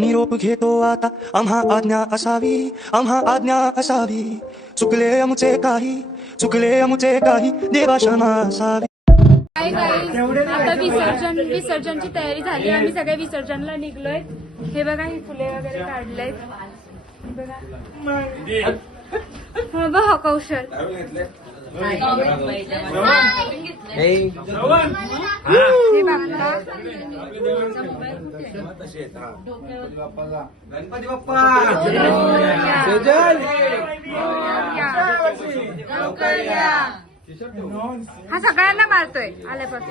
निरोप घेतो आता आम्हा आज्ञा असावी चुकले आमुचे काही देवा क्षमा असावी. आता विसर्जनची तयारी झाली. आम्ही सगळे विसर्जनला निघलोय. हे बघा, ही फुले वगैरे काढलेत. बघा बघा कौशल. हे बाप्पा गणपती बाप्पा हा सगळ्यांना मारतोय आल्यापासून.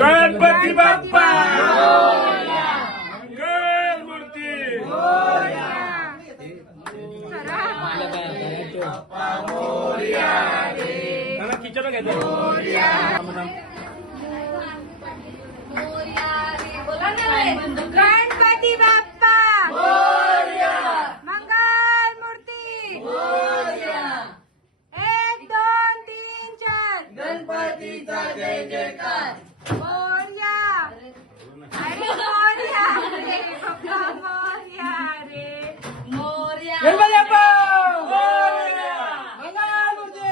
गणपती बाप्पा मंगल मूर्ती किचन गणपती बाप्पा मंगल मूर्ती. 1 2 3 4 गणपतीचा जय जयकार. मोरया अरे मोरया रे बाप्पा मोरया रे मोरया. गणपती बाप्पा मंगल मूर्ती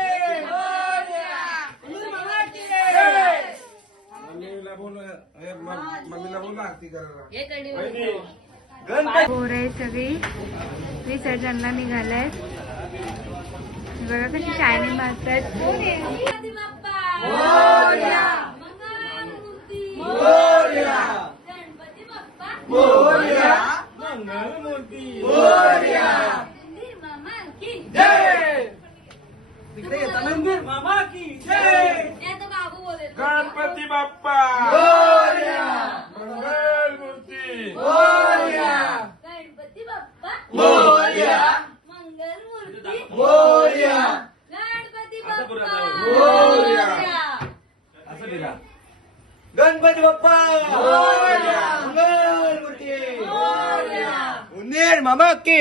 मम्मीला बोल आरती करायला. पोरे सगळी विसर्जनला निघालाय. बघा कशी शायनिंग मारतात. गणपती बाप्पा मोरया गणपती बाप्पा मंगल मूर्ती मामा की जय. तिकडे येता मंदिर मामा की जय. बाबू बोले गणपती बाप्पा मंगल मूर्ती गणपती बाप्पा मोरया मंगल मूर्ती मोरया गणपती बाप्पा मोरया. असं लिहा. गणपती बाप्पा मंगल मूर्ती उंदीर मामा की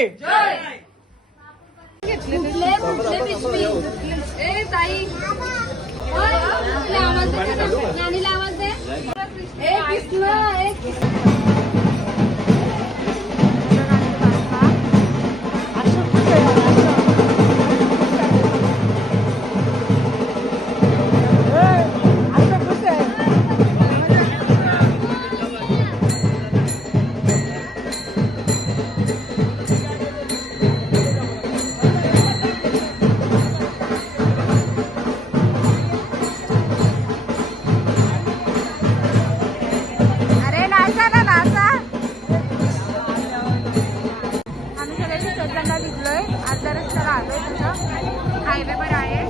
कुठले पिशवी ए ताई आवाज दे. नानीला आवाज दे. ए कृष्ण एक अर्धा रस्ता आलोय तसं हायवेवर आहे.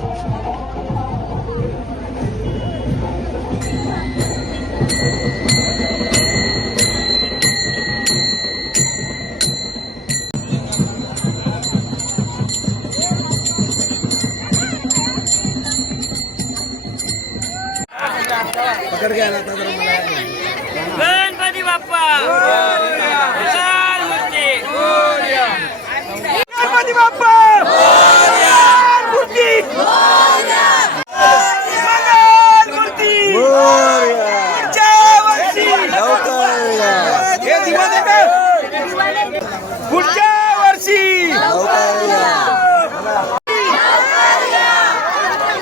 गणपती बाप्पा गणपती बाप्पा मूर्ती पुढच्या वर्षी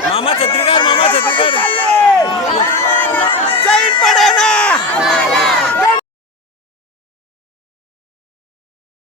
मामा छत्रीकर